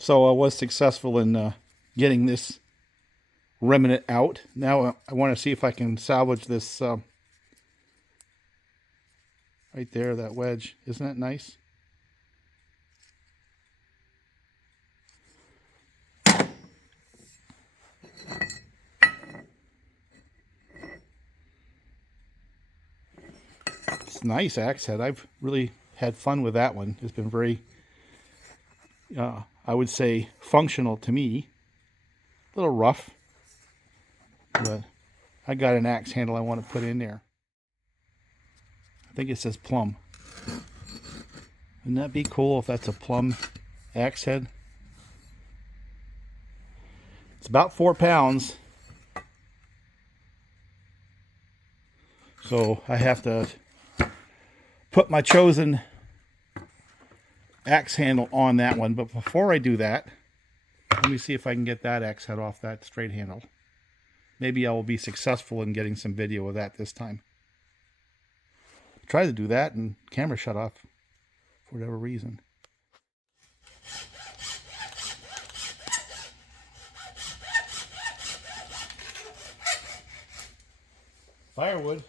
So I was successful in getting this remnant out. Now I want to see if I can salvage this right there, that wedge. Isn't that nice? It's a nice axe head. I've really had fun with that one. It's been very, I would say, functional to me. A little rough, but I got an axe handle I want to put in there. I think it says plum. Wouldn't that be cool if that's a plum axe head? It's about 4 pounds. So I have to put my chosen axe handle on that one. But before I do that, let me see if I can get that axe head off that straight handle. Maybe I will be successful in getting some video of that this time. Tried to do that and camera shut off for whatever reason. Firewood.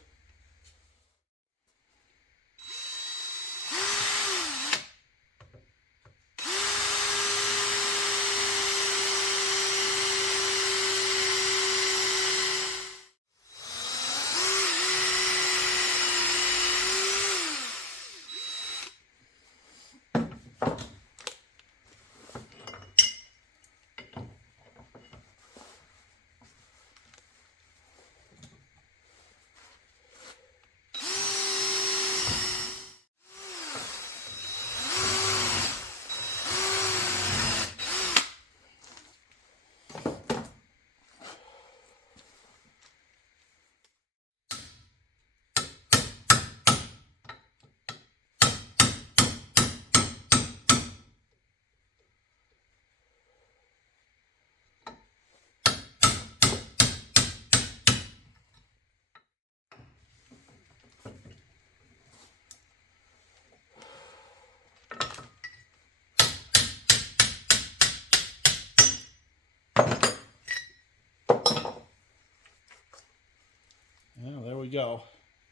Well, there we go.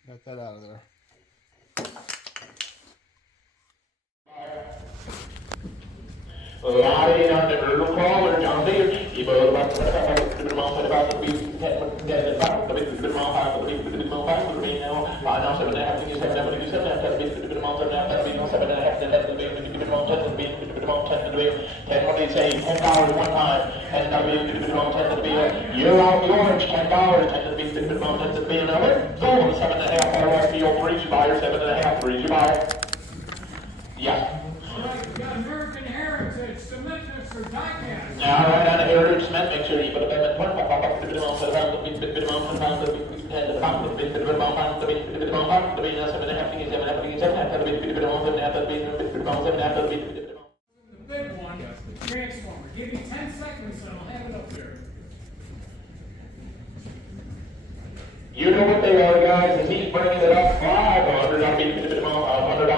Got that out of there. $10 one time, and you're out the orange, $10, and to be another. Gold, 7.5, field, 3, you buy, or 7.5, 3, you buy. Yeah. All right, we got American Heritage, cementness or die-cast. Now, right on the heritage cement, make sure you put a payment 25 The big one, the transformer. Give me 10 seconds and I'll have it up there. You know what they are, guys, and he's bringing it up 500 on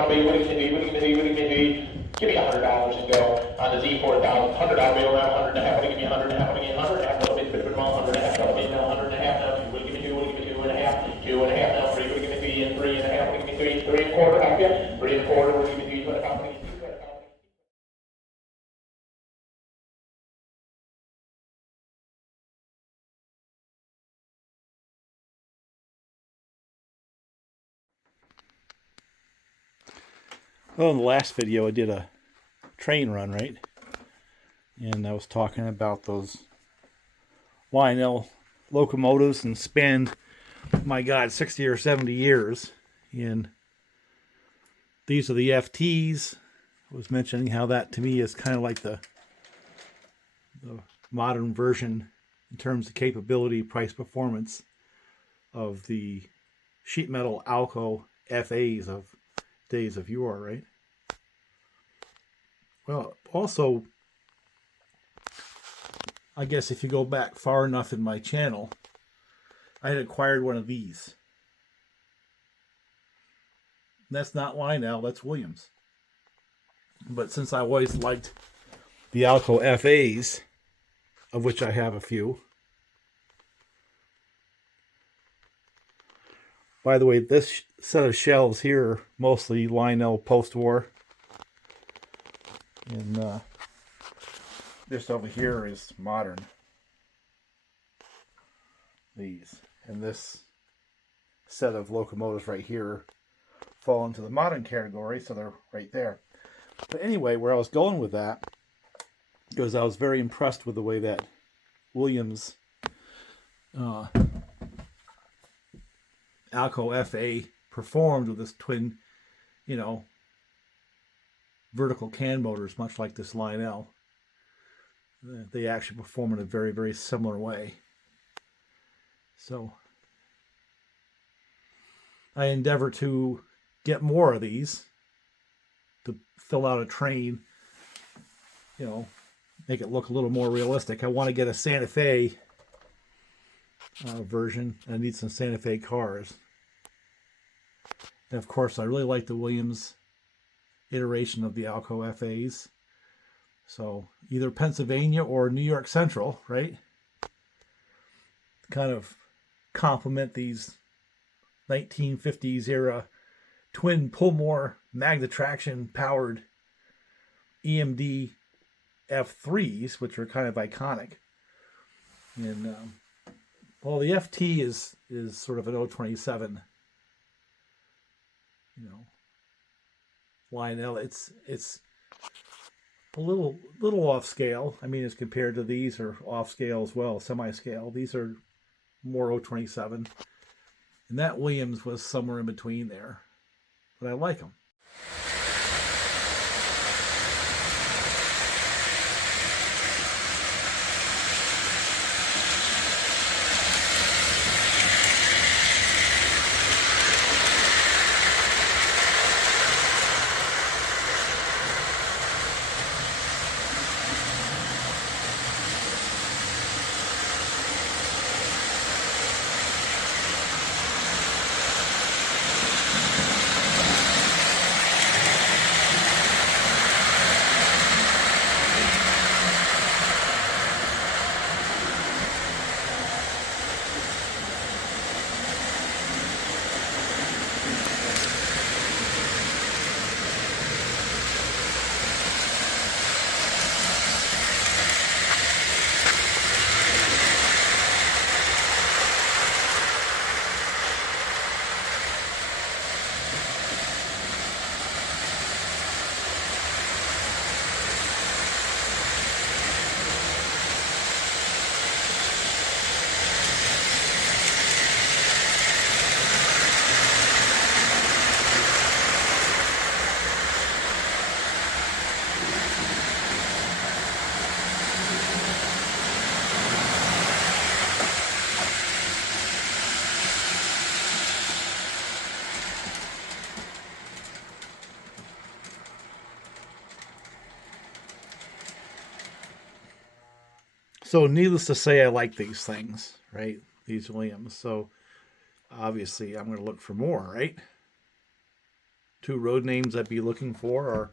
B, what he can do, give me $100 and go on the Z4000, $100 bill around 100 and a half, what do you give me 100 and a half, what do you give me 100 and a half, that'll be 100 and a half, that'll be now 100 and a half, now 2, what do you give me 2, what do you give me 2 and a half, 2 and a half, now 3, what do you give me 3, and 3 and a half, what do you give me 3, 3 and a quarter, half, yeah, 3 and a quarter, what do you give me 3, 25, what do you give me 2, 25. Well, in the last video, I did a train run, right? And I was talking about those Y&L locomotives and spanned, my God, 60 or 70 years. And these are the FTs. I was mentioning how that to me is kind of like the modern version in terms of capability, price, performance of the sheet metal ALCO FAs of days of yore, right? Well, also, I guess if you go back far enough in my channel, I had acquired one of these. That's not Lionel, that's Williams. But since I always liked the ALCO FAs, of which I have a few. By the way, this set of shelves here, mostly Lionel post-war. And this over here is modern. These. And this set of locomotives right here fall into the modern category, so they're right there. But anyway, where I was going with that was I was very impressed with the way that Williams ALCO FA performed with this twin, vertical can motors, much like this Lionel. They actually perform in a very, very similar way. So I endeavor to get more of these to fill out a train, make it look a little more realistic. I want to get a Santa Fe version. I need some Santa Fe cars. And of course, I really like the Williams iteration of the ALCO FAs. So either Pennsylvania or New York Central, right? Kind of complement these 1950s era twin Pullmore Magna Traction powered EMD F3s, which are kind of iconic. And well, the FT is sort of an 027, Lionel. It's a little off scale. I mean, as compared to these, are off scale as well, semi scale. These are more 027, and that Williams was somewhere in between there. But I like them. So needless to say, I like these things, right? These Williams. So obviously I'm going to look for more, right? Two road names I'd be looking for are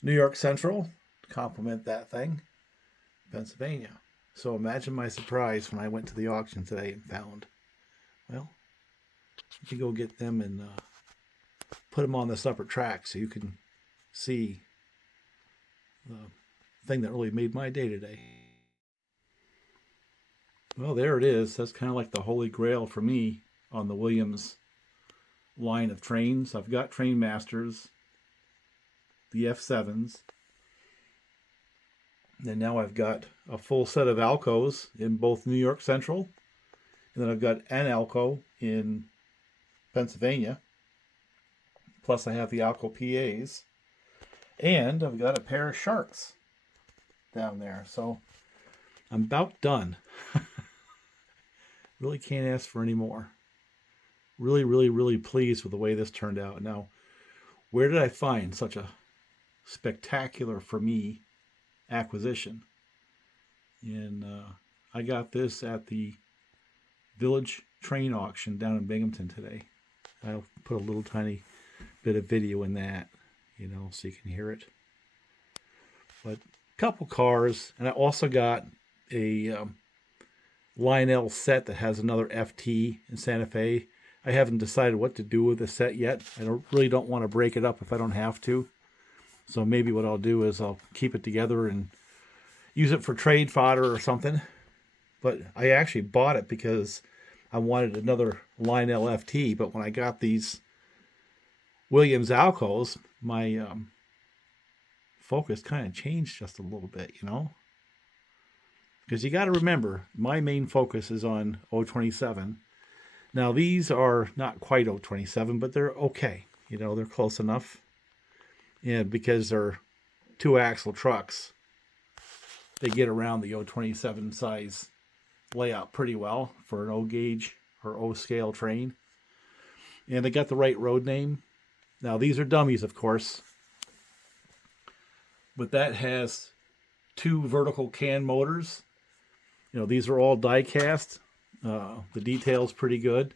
New York Central, to complement that thing, Pennsylvania. So imagine my surprise when I went to the auction today and found, well, you can go get them and put them on this upper track so you can see the thing that really made my day today. Well, there it is. That's kind of like the holy grail for me on the Williams line of trains. I've got Train Masters, the F7s, and now I've got a full set of ALCOs in both New York Central, and then I've got an ALCO in Pennsylvania, plus I have the ALCO PAs, and I've got a pair of Sharks down there. So I'm about done. Really can't ask for any more. Really, really, really pleased with the way this turned out. Now, where did I find such a spectacular, for me, acquisition? And I got this at the Village Train Auction down in Binghamton today. I'll put a little tiny bit of video in that, so you can hear it. But couple cars, and I also got a Lionel set that has another FT in Santa Fe. I haven't decided what to do with the set yet. I really don't want to break it up if I don't have to. So maybe what I'll do is I'll keep it together and use it for trade fodder or something. But I actually bought it because I wanted another Lionel FT. But when I got these Williams ALCOs, my focus kind of changed just a little bit, you know? Because you got to remember, my main focus is on 027. Now, these are not quite 027, but they're okay. You know, they're close enough. And because they're 2-axle trucks, they get around the 027 size layout pretty well for an O gauge or O scale train. And they got the right road name. Now, these are dummies, of course. But that has 2 vertical can motors. You know, these are all die cast. The detail's pretty good.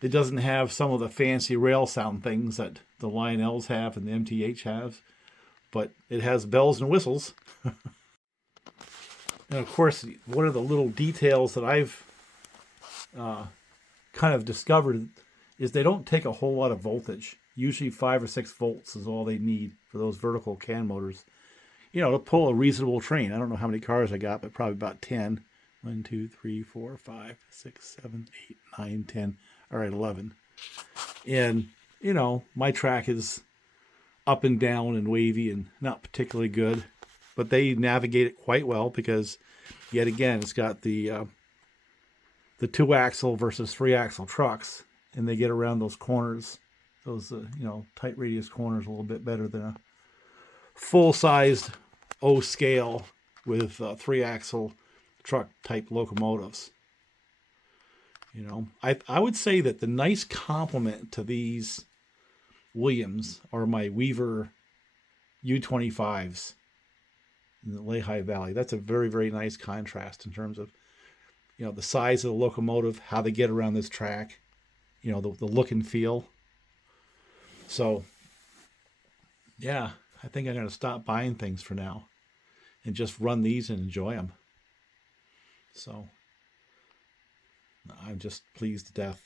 It doesn't have some of the fancy rail sound things that the Lionels have and the MTH have, but it has bells and whistles. And of course, one of the little details that I've kind of discovered is they don't take a whole lot of voltage. Usually 5 or 6 volts is all they need for those vertical can motors. You know, to pull a reasonable train. I don't know how many cars I got, but probably about 10. 1, 2, 3, 4, 5, 6, 7, 8, 9, 10. All right, 11. And, you know, my track is up and down and wavy and not particularly good. But they navigate it quite well because, yet again, it's got the 2-axle versus 3-axle trucks. And they get around those corners, those, you know, tight radius corners a little bit better than a full-sized O scale with 3-axle truck type locomotives. You know, I would say that the nice complement to these Williams are my Weaver U25s in the Lehigh Valley. That's a very, very nice contrast in terms of, you know, the size of the locomotive, how they get around this track, you know, the look and feel. So, yeah, I think I'm going to stop buying things for now and just run these and enjoy them. So, I'm just pleased to death.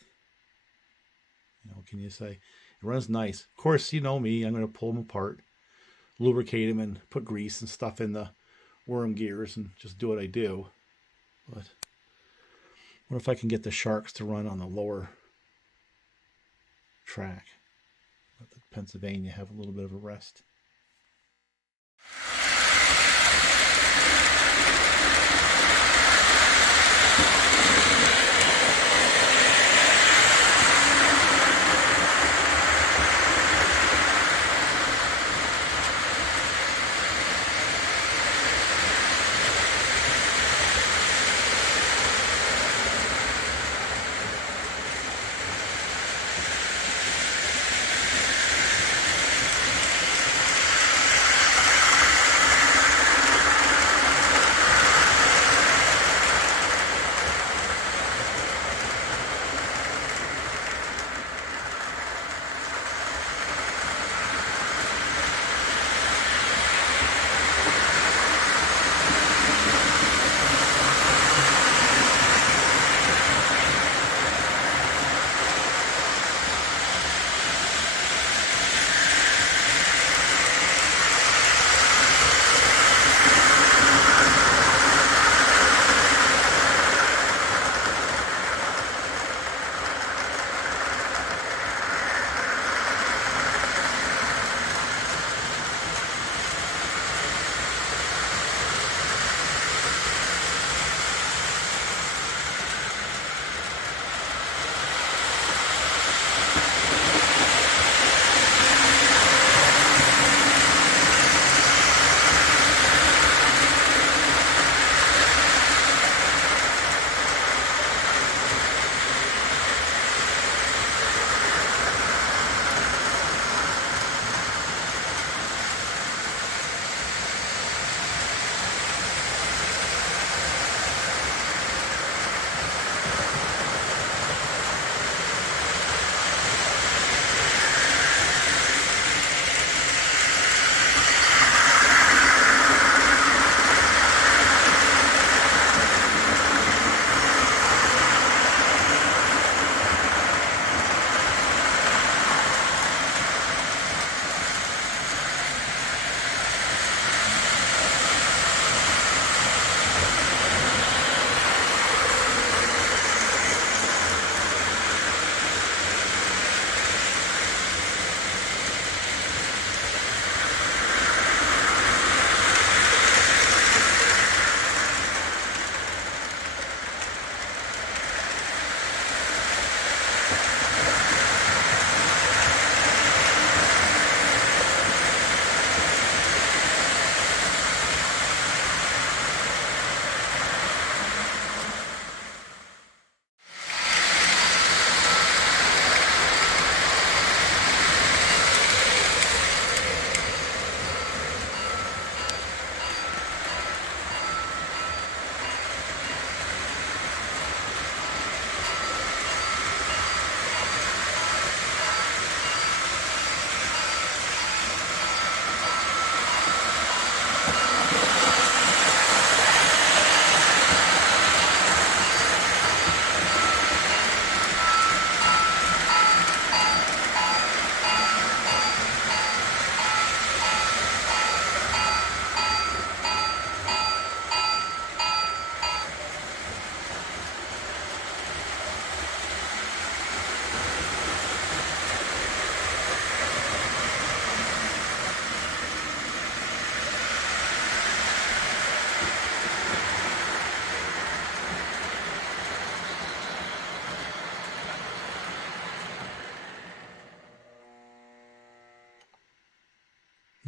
You know, what can you say? It runs nice. Of course, you know me. I'm going to pull them apart, lubricate them, and put grease and stuff in the worm gears and just do what I do. But what if I can get the Sharks to run on the lower track? Let the Pennsylvania have a little bit of a rest.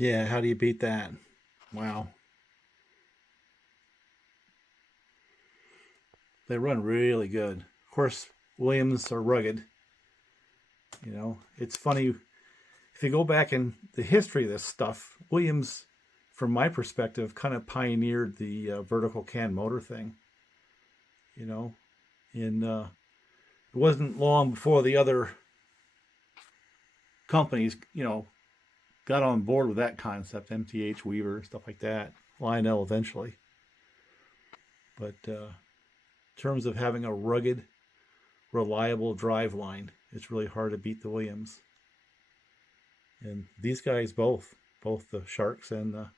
Yeah, how do you beat that? Wow. They run really good. Of course, Williams are rugged. You know, it's funny if you go back in the history of this stuff. Williams, from my perspective, kind of pioneered the vertical can motor thing. You know, in it wasn't long before the other companies, you know, got on board with that concept. MTH, Weaver, stuff like that. Lionel eventually, but in terms of having a rugged, reliable drive line, it's really hard to beat the Williams. And these guys both the Sharks and the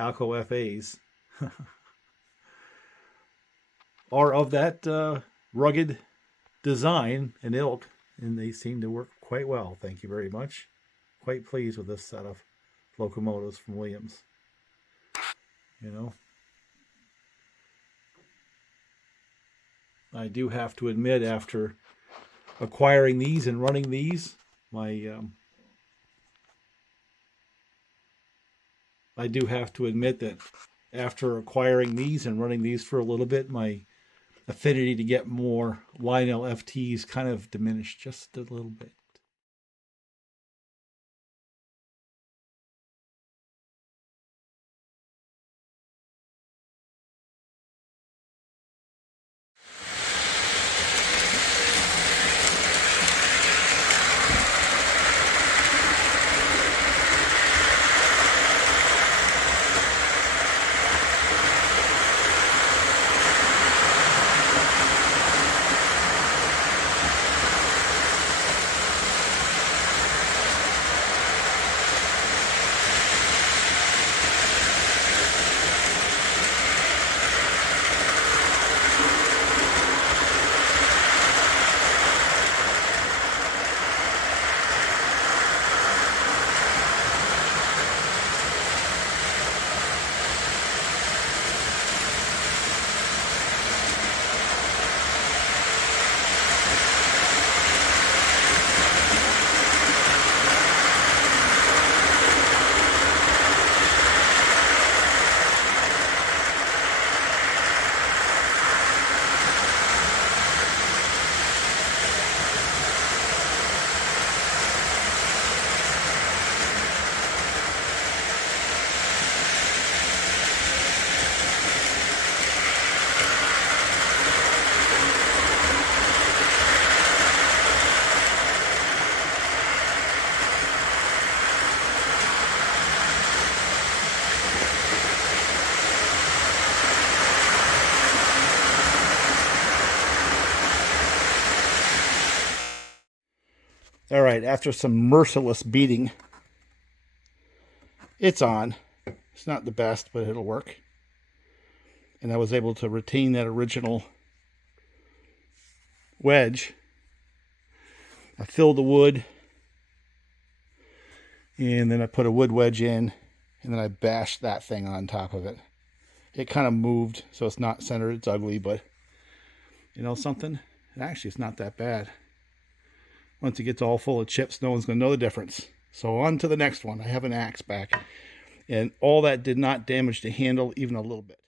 ALCO FAs, are of that rugged design and ilk, and they seem to work quite well. Thank you very much. Quite pleased with this set of locomotives from Williams. You know, I do have to admit, after acquiring these and running these, I do have to admit that after acquiring these and running these for a little bit, my affinity to get more Lionel FTs kind of diminished just a little bit. All right, after some merciless beating, it's on. It's not the best, but it'll work. And I was able to retain that original wedge. I filled the wood, and then I put a wood wedge in, and then I bashed that thing on top of it. It kind of moved, so it's not centered. It's ugly, but you know something? Actually, it's not that bad. Once it gets all full of chips, no one's going to know the difference. So on to the next one. I have an axe back. And all that did not damage the handle even a little bit.